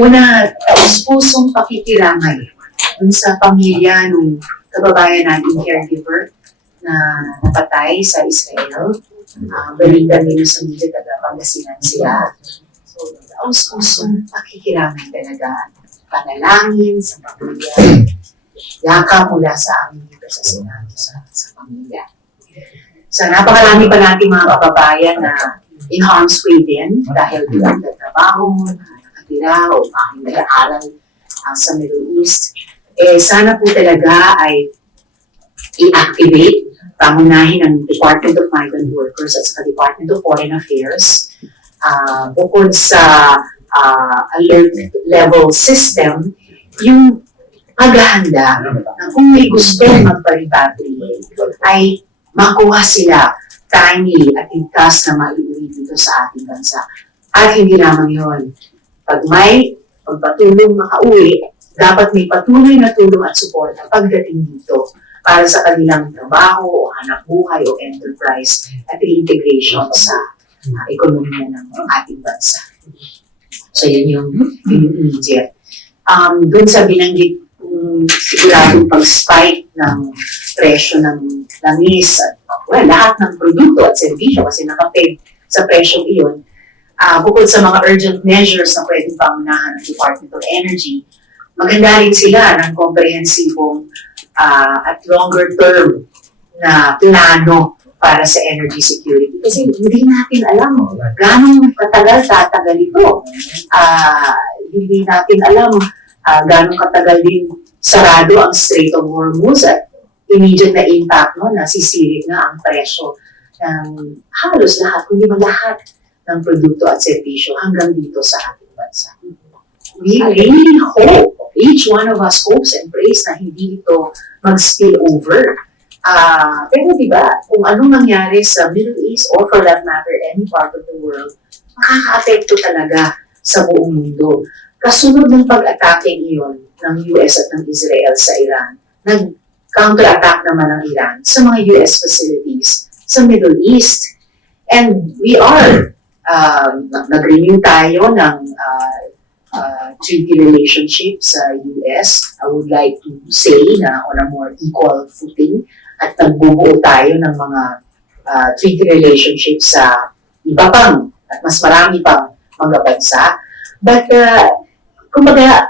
Una, taus-pusong pakikiramay dun sa pamilya nung kababayan nating caregiver na napatay sa Israel. Balita nila sa media, taga Pangasinan sila. So, taus-pusong pakikiramay talaga. Panalangin sa pamilya. Yaka mula sa amin dito sa Senado sa pamilya. So, napakarami pa natin mga kababayan na in harm's way din dahil bilang nagtrabaho, nakatira o aking nag-aaral sa Middle East. Sana po talaga ay i-activate pangunahin ng Department of Migrant Workers at sa Department of Foreign Affairs bukod sa alert level system, yung paghahanda na kung may gusto magpa-repatriate ay makuha sila timely at ligtas na maiuwi dito sa ating bansa. At hindi lamang yun. Pag may pagpatulong makauwi, dapat may patuloy na tulong at suporta pagdating dito para sa kanilang trabaho o hanap buhay o enterprise at reintegration sa ekonomiya ng ating bansa. So yun yung immediate. Doon sa binanggit siguradong pag-spike ng presyo ng langis at lahat ng produkto at serbisyo kasi nakapeg sa presyong iyon, bukod sa mga urgent measures na pwedeng pangunahan ng Department of Energy, maganda rin sila ng komprehensibong at longer term na plano para sa energy security. Kasi hindi natin alam gano'ng katagal tatagal ito. Hindi natin alam gano'ng katagal din sarado ang Strait of Hormuz at immediate na impact na sisirit na ang presyo ng halos lahat, kundi ba lahat ng produkto at serbisyo hanggang dito sa ating bansa. We really hope, each one of us hopes and prays na hindi ito mag-spill over. Pero diba, kung anong nangyari sa Middle East or for that matter, any part of the world, makaka-apekto talaga sa buong mundo. Kasunod ng pag-atake iyon ng US at ng Israel sa Iran, nag-counter-attack naman ng Iran sa mga US facilities sa Middle East. And we are, nag-renew tayo ng treaty relationship sa US. I would like to say na on a more equal footing at nagbubuo tayo ng mga treaty relationship sa iba pang at mas marami pang mga bansa. But, kumbaga,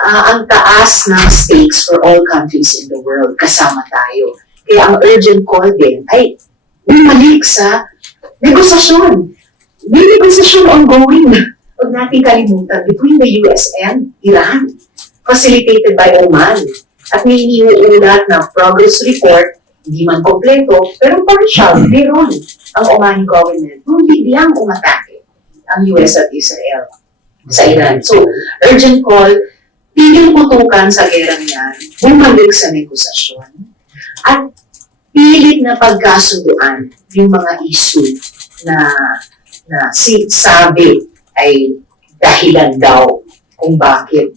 ang taas ng stakes for all countries in the world, kasama tayo. Kaya ang urgent call din ay bumalik sa negosasyon. May negosasyon ongoing. Huwag natin kalimutan between the US and Iran, facilitated by Oman. At may iniuulat na progress report, hindi man kompleto, pero partial, meron ang Omani government nung biglang umatake ang US at Israel sa Iran. So, urgent call, tigil putukan sa gerang yan, bumalik sa negosasyon, at pilit na pagkasunduan yung mga issue na sabi ay dahilan daw kung bakit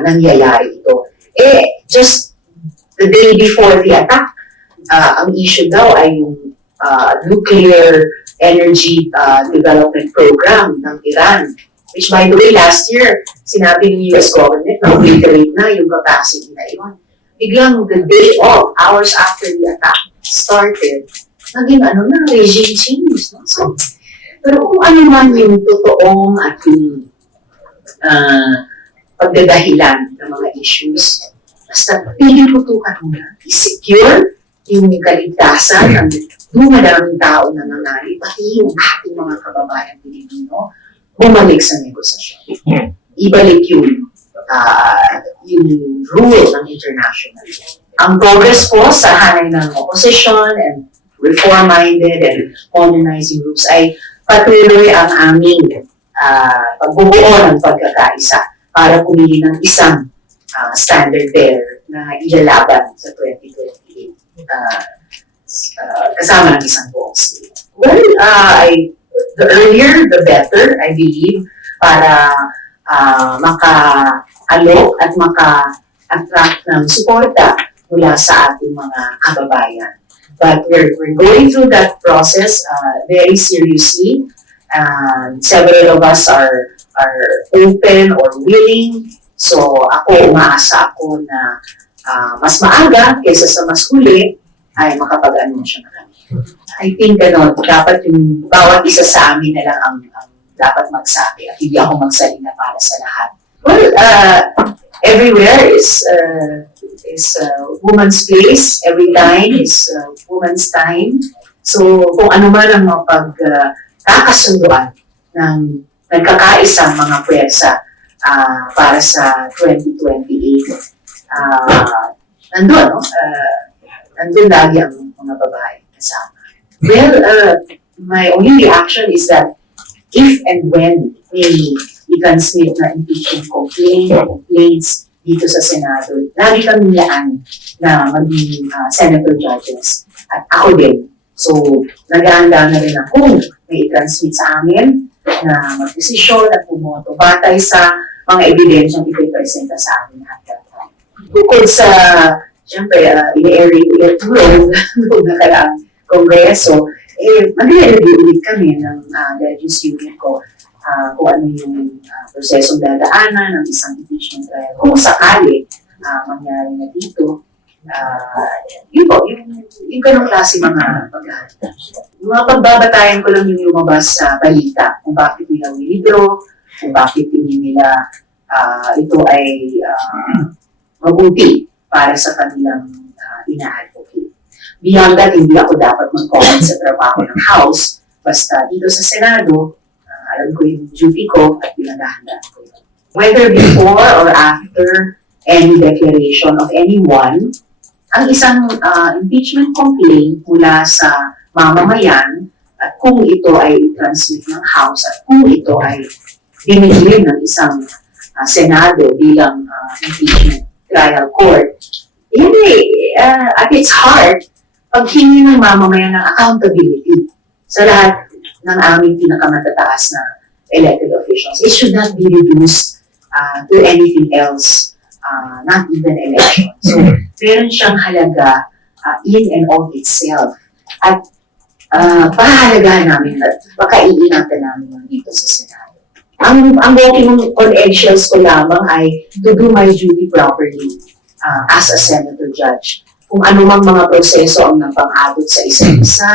nangyayari ito. Just the day before the attack, ang issue daw ay yung nuclear energy development program ng Iran. Which, by the way, last year, sinabi ng US government na reiterate na yung capacity na yun. Biglang the day of, hours after the attack started, naging regime change. No? So, pero kung ano man yung totoong at yung pagdadahilan ng mga issues, basta piniputukan mo na, i-secure yung kaligtasan ng dumadaming tao na nangyari, pati yung ating mga kababayan Pilipino, bumalik sa negosasyon. Ibalik yung rule ng international. Ang progress po sa hanay ng opposition and reform-minded and modernizing groups ay patuloy ang aming pagbubuo ng pagkakaisa para pumili ng isang standard bearer na ilalaban sa 2028 kasama ng isang buong sila. Well, the earlier, the better, I believe, para maka-alok at maka-attract ng suporta mula sa ating mga kababayan. But we're going through that process very seriously. Several of us are are open or willing. So ako, umaasa ako na mas maaga kaysa sa mas huli ay makapag-anunsyo na kami. I think dapat yung bawat isa sa amin na lang ang dapat magsabi at hindi ako magsalita para sa lahat. Well, everywhere is woman's place. Every time is woman's time. So kung ano man ang kakasundo ng nagkakaisang mga pwersa para sa 2028. Nandun lagi ang mga babae kasama. Well, my only reaction is that if and when may i-transmit na impeachment complaints dito sa Senado, lagi kami laan na maging senator judges. At ako din. So, nag-aanda na rin ako may i-transmit sa amin na mag-desisyon at pumoto batay sa mga ebidensyang ipipresenta sa amin at that time. Bukod sa, siyempre, in-airing ulit noong nakaraang kongreso, mag-review ulit kami ng Legis Unit ko kung ano yung prosesong dadaanan ng isang impeachment trial. Kung sakali mangyari na dito, yun po, yung ganong klase mga paghahanda. Yung mga pagbabatayan ko lang yung lumabas sa balita kung bakit nila withdraw, kung bakit hindi nila ito ay mabuti para sa kanilang ina-advocate. Beyond that, hindi ako dapat mag-comment sa trabaho ng House, basta dito sa Senado, alam ko yung duty ko at pinaghahandaan ko yun. Whether before or after any declaration of anyone, ang isang impeachment complaint mula sa mamamayan at kung ito ay transmit ng House at kung ito ay binigyan ng isang Senado bilang impeachment trial court, yun at its heart, paghingi ng mamamayan ng accountability sa lahat ng aming pinakamataas na elected officials. It should not be reduced to anything else, not even election. So, meron siyang halaga in and of itself. At pahalagahan namin at pakaiingatan namin dito sa Senado. Ang walking on eggshells ko lamang ay to do my duty properly as a senator judge. Kung anumang mga proseso ang napang-abot sa isa't isa,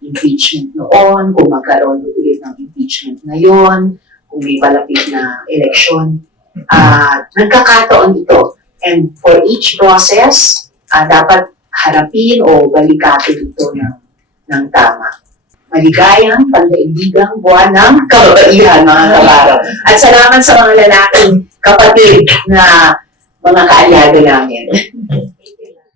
impeachment noon, kung magkaroon ulit ng impeachment ngayon, kung may palapit na eleksyon, nagkakataon ito. And for each process, dapat harapin o balikatin ito ng tama. Maligayang, pandaigdigang buwan ng kababaihan, mga kabaro. At salamat sa mga lalaking kapatid na mga kaalyaga namin.